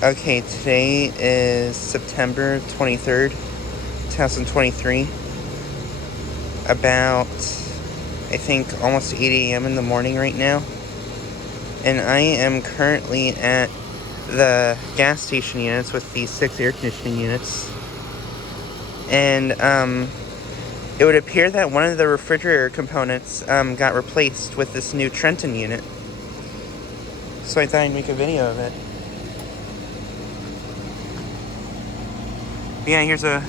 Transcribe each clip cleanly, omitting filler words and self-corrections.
Okay, today is September 23rd, 2023. About, I think, almost 8 a.m. in the morning right now. And I am currently at the gas station units with the 6 air conditioning units. And, it would appear that one of the refrigerator components, got replaced with this new Trenton unit. So I thought I'd make a video of it. Yeah, here's a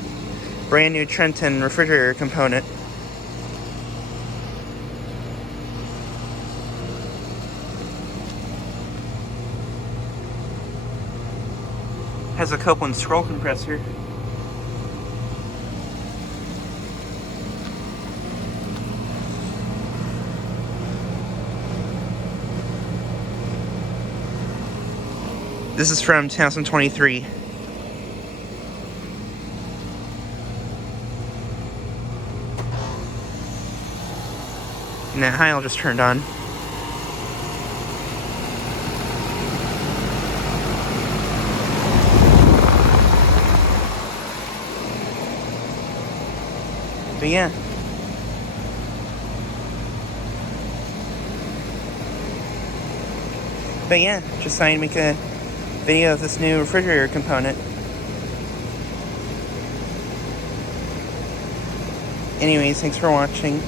brand new Trenton refrigerator component. Has a Copeland scroll compressor. This is from 2023. And that Heil just turned on. But yeah. Just trying to make a video of this new refrigerator component. Anyways, thanks for watching.